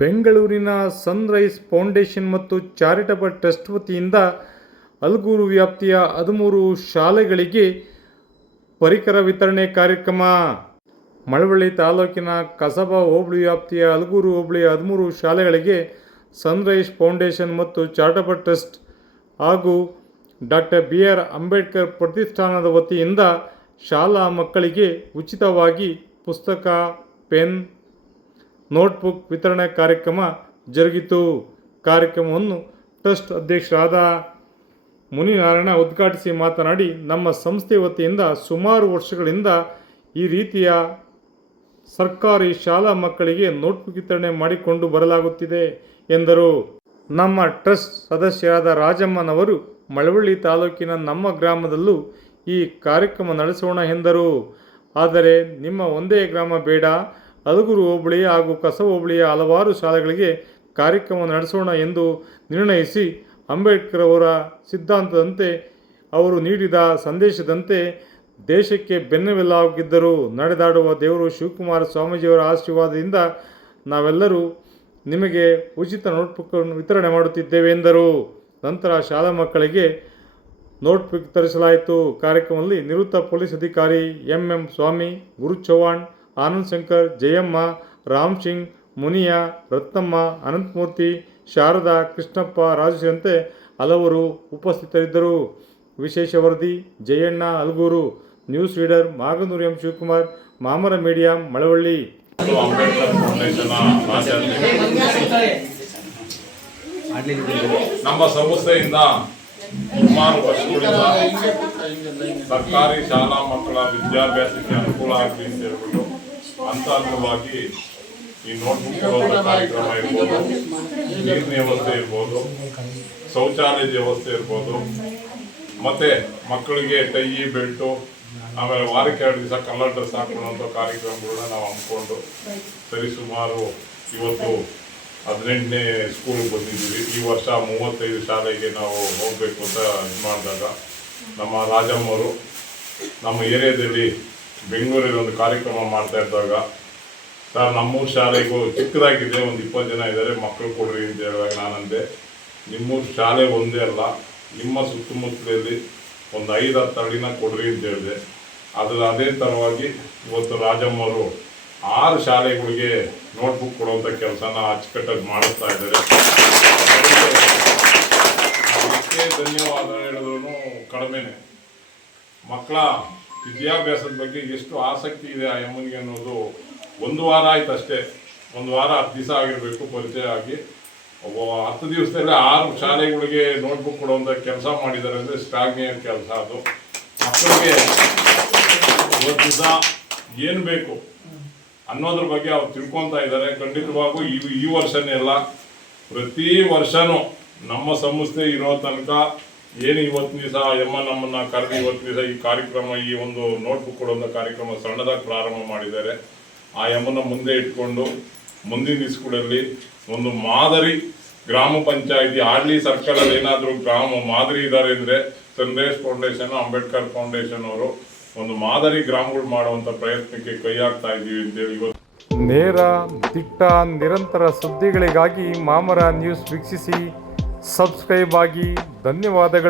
ಬೆಂಗಳೂರಿನ Sunrise foundation ಮತ್ತು charitable trust ವತಿಯಿಂದ ಅಲಗೂರು ವ್ಯಾಪ್ತಿಯ 13 ಶಾಲೆಗಳಿಗೆ ಪರಿಕರ ವಿತರಣೆ ಕಾರ್ಯಕ್ರಮ. ಮಳವಳ್ಳಿ ತಾಲೂಕಿನ ಕಸಬಾ ಹೋಬಳಿ ವ್ಯಾಪ್ತಿಯ ಅಲಗೂರು ಹೋಬಳಿಯ 13 ಶಾಲೆಗಳಿಗೆ ಸನ್ರೈಸ್ ಫೌಂಡೇಶನ್ ಮತ್ತು ಚಾರಿಟಬಲ್ ಟ್ರಸ್ಟ್ ಹಾಗೂ ಡಾಕ್ಟರ್ ಬಿ.ಆರ್. ಅಂಬೇಡ್ಕರ್ ಪ್ರತಿಷ್ಠಾನದ ವತಿಯಿಂದ ಶಾಲಾ ಮಕ್ಕಳಿಗೆ ಉಚಿತವಾಗಿ ಪುಸ್ತಕ, ಪೆನ್, ನೋಟ್ಬುಕ್ ವಿತರಣೆ ಕಾರ್ಯಕ್ರಮ ಜರುಗಿತು. ಕಾರ್ಯಕ್ರಮವನ್ನು ಟ್ರಸ್ಟ್ ಅಧ್ಯಕ್ಷರಾದ ಮುನಿನಾರಾಯಣ ಉದ್ಘಾಟಿಸಿ ಮಾತನಾಡಿ, ನಮ್ಮ ಸಂಸ್ಥೆ ವತಿಯಿಂದ ಸುಮಾರು ವರ್ಷಗಳಿಂದ ಈ ರೀತಿಯ ಸರ್ಕಾರಿ ಶಾಲಾ ಮಕ್ಕಳಿಗೆ ನೋಟ್ಬುಕ್ ವಿತರಣೆ ಮಾಡಿಕೊಂಡು ಬರಲಾಗುತ್ತಿದೆ ಎಂದರು. ನಮ್ಮ ಟ್ರಸ್ಟ್ ಸದಸ್ಯರಾದ ರಾಜಮ್ಮನವರು ಮಳವಳ್ಳಿ ತಾಲೂಕಿನ ನಮ್ಮ ಗ್ರಾಮದಲ್ಲೂ ಈ ಕಾರ್ಯಕ್ರಮ ನಡೆಸೋಣ ಎಂದರು. ಆದರೆ ನಿಮ್ಮ ಒಂದೇ ಗ್ರಾಮ ಬೇಡ, ಅಲಗೂರು ಹೋಬಳಿ ಹಾಗೂ ಕಸಬಾ ಹೋಬಳಿಯ ಹಲವಾರು ಶಾಲೆಗಳಿಗೆ ಕಾರ್ಯಕ್ರಮ ನಡೆಸೋಣ ಎಂದು ನಿರ್ಣಯಿಸಿ, ಅಂಬೇಡ್ಕರ್ ಅವರ ಸಿದ್ಧಾಂತದಂತೆ, ಅವರು ನೀಡಿದ ಸಂದೇಶದಂತೆ ದೇಶಕ್ಕೆ ಬೆನ್ನೆಲುಬಾಗಿದ್ದರು ನಡೆದಾಡುವ ದೇವರು ಶಿವಕುಮಾರ ಸ್ವಾಮೀಜಿಯವರ ಆಶೀರ್ವಾದದಿಂದ ನಾವೆಲ್ಲರೂ ನಿಮಗೆ ಉಚಿತ ನೋಟ್ಬುಕ್ ವಿತರಣೆ ಮಾಡುತ್ತಿದ್ದೇವೆ ಎಂದರು. ನಂತರ ಶಾಲಾ ಮಕ್ಕಳಿಗೆ ನೋಟ್ಬುಕ್ ವಿತರಿಸಲಾಯಿತು. ಕಾರ್ಯಕ್ರಮದಲ್ಲಿ ನಿವೃತ್ತ ಪೊಲೀಸ್ ಅಧಿಕಾರಿ ಎಂ. ಸ್ವಾಮಿ, ಗುರು ಚೌಹಾಣ್, ಆನಂದ್ ಶಂಕರ್, ಜಯಮ್ಮ, ರಾಮ್ ಸಿಂಗ್, ಮುನಿಯಾ, ರತ್ನಮ್ಮ, ಅನಂತಮೂರ್ತಿ, ಶಾರದಾ, ಕೃಷ್ಣಪ್ಪ, ರಾಜು ಸೇರಿದಂತೆ ಹಲವರು ಉಪಸ್ಥಿತರಿದ್ದರು. ವಿಶೇಷ ವರದಿ Jayanna, Alaguru. News reader Maganuru M. Shivakumar, Mamara media, Malavalli. Ambedkar foundation ನಮ್ಮ ಸಂಸ್ಥೆಯಿಂದ ಸುಮಾರು ವರ್ಷಗಳಿಂದ ಸರ್ಕಾರಿ ಶಾಲಾ ಮಕ್ಕಳ ವಿದ್ಯಾಭ್ಯಾಸಕ್ಕೆ ಅನುಕೂಲ ಆಗಲಿ ಅಂತ ಹೇಳ್ಬಿಟ್ಟು ಹಂತವಾಗಿ ಈ ನೋಟ್ಬುಕ್ ಕೊಡುವಂಥ ಕಾರ್ಯಕ್ರಮ ಇರ್ಬೋದು, ನೀರಿನ ವ್ಯವಸ್ಥೆ ಇರ್ಬೋದು, ಶೌಚಾಲಯದ ವ್ಯವಸ್ಥೆ ಇರ್ಬೋದು, ಮತ್ತು ಮಕ್ಕಳಿಗೆ ಟೈ, ಬೆಲ್ಟು, ಆಮೇಲೆ ವಾರಕ್ಕೆ 2 ದಿವಸ ಕಲರ್ ಡ್ರೆಸ್ ಹಾಕೊಳ್ಳುವಂಥ ಕಾರ್ಯಕ್ರಮಗಳನ್ನ ನಾವು ಹಮ್ಮಿಕೊಂಡು ಸರಿಸುಮಾರು ಇವತ್ತು 18ನೇ ಸ್ಕೂಲಿಗೆ ಬಂದಿದ್ದೀವಿ. ಈ ವರ್ಷ 35 ಶಾಲೆಗೆ ನಾವು ಹೋಗಬೇಕು ಅಂತ ಇದು ಮಾಡಿದಾಗ ನಮ್ಮ ರಾಜಮ್ಮವರು ನಮ್ಮ ಏರಿಯಾದಲ್ಲಿ ಬೆಂಗಳೂರಲ್ಲಿ ಒಂದು ಕಾರ್ಯಕ್ರಮ ಮಾಡ್ತಾ ಇದ್ದಾಗ, ಸರ್ ನಮ್ಮೂರು ಶಾಲೆಗೂ ಚಿಕ್ಕದಾಗಿದೆ, ಒಂದು 20 ಜನ ಇದ್ದಾರೆ, ಮಕ್ಕಳು ಕೊಡ್ರಿ ಅಂತ ಹೇಳಿದಾಗ ನಾನಂದೆ, ನಿಮ್ಮೂರು ಶಾಲೆ ಒಂದೇ ಅಲ್ಲ, ನಿಮ್ಮ ಸುತ್ತಮುತ್ತಲಲ್ಲಿ ಒಂದು 5-10 ಹಳ್ಳಿನ ಕೊಡ್ರಿ ಅಂತ ಹೇಳಿದೆ. ಅದೇ ಥರವಾಗಿ ಇವತ್ತು ರಾಜಮ್ಮವರು 6 ಶಾಲೆಗಳಿಗೆ ನೋಟ್ಬುಕ್ ಕೊಡುವಂಥ ಕೆಲಸನ ಅಚ್ಚುಕಟ್ಟಾಗಿ ಮಾಡಿಸ್ತಾ ಇದ್ದಾರೆ. ಎಷ್ಟೇ ಧನ್ಯವಾದ ಹೇಳಿದ್ರು ಕಡಿಮೆನೆ. ಮಕ್ಕಳ ವಿದ್ಯಾಭ್ಯಾಸದ ಬಗ್ಗೆ ಎಷ್ಟು ಆಸಕ್ತಿ ಇದೆ ಆ ಅಮ್ಮನಿಗೆ ಅನ್ನೋದು 1 ವಾರ ಆಯ್ತು ಅಷ್ಟೇ. 1 ವಾರ 10 ದಿವಸ ಆಗಿರಬೇಕು ಪರಿಚಯ ಆಗಿ. 10 ದಿವಸದಲ್ಲೇ 6 ಶಾಲೆಗಳಿಗೆ ನೋಟ್ಬುಕ್ ಕೊಡುವಂಥ ಕೆಲಸ ಮಾಡಿದ್ದಾರೆ ಅಂದರೆ ಶ್ಲಾಘನೀಯ ಕೆಲಸ ಅದು. ಮಕ್ಕಳಿಗೆ ಇವತ್ತು ದಿವಸ ಏನು ಬೇಕು ಅನ್ನೋದ್ರ ಬಗ್ಗೆ ಅವ್ರು ತಿಳ್ಕೊತಾ ಇದ್ದಾರೆ. ಖಂಡಿತವಾಗೂ ಈ ವರ್ಷನೇ ಅಲ್ಲ, ಪ್ರತಿ ವರ್ಷನೂ ನಮ್ಮ ಸಂಸ್ಥೆ ಇರೋ ತನಕ ಏನು ಇವತ್ತಿನ ದಿವಸ ನಮ್ಮನ್ನು ಕರೆದು ಇವತ್ತಿನ ದಿವಸ ಈ ಕಾರ್ಯಕ್ರಮ, ಈ ಒಂದು ನೋಟ್ಬುಕ್ ಕೊಡುವಂಥ ಕಾರ್ಯಕ್ರಮ ಸಣ್ಣದಾಗಿ ಪ್ರಾರಂಭ ಮಾಡಿದ್ದಾರೆ. ಆ ಎಮ್ಮನ ಮುಂದೆ ಇಟ್ಕೊಂಡು ಮುಂದಿನ ದಿವಸಗಳಲ್ಲಿ ಒಂದು ಮಾದರಿ ಗ್ರಾಮ ಪಂಚಾಯಿತಿ ಆಡ್ಲಿ ಸರ್ಕಲಲ್ಲಿ ಏನಾದರೂ ಗ್ರಾಮ ಮಾದರಿ ಇದ್ದಾರೆ ಅಂದರೆ ಸನ್ರೈಸ್ ಫೌಂಡೇಶನ್, ಅಂಬೇಡ್ಕರ್ ಫೌಂಡೇಶನ್ ಅವರು ಒಂದು ಮಾದರಿ ಗ್ರಾಮಗಳು ಮಾಡುವಂಥ ಪ್ರಯತ್ನಕ್ಕೆ ಕೈ ಹಾಕ್ತಾ ಇದ್ದೀವಿ ಅಂತೇಳಿ ಇವತ್ತು. ನೇರ, ದಿಟ್ಟ, ನಿರಂತರ ಸುದ್ದಿಗಳಿಗಾಗಿ ಮಾಮರ ನ್ಯೂಸ್ ವೀಕ್ಷಿಸಿ, ಸಬ್ಸ್ಕ್ರೈಬ್ ಆಗಿ. ಧನ್ಯವಾದಗಳು.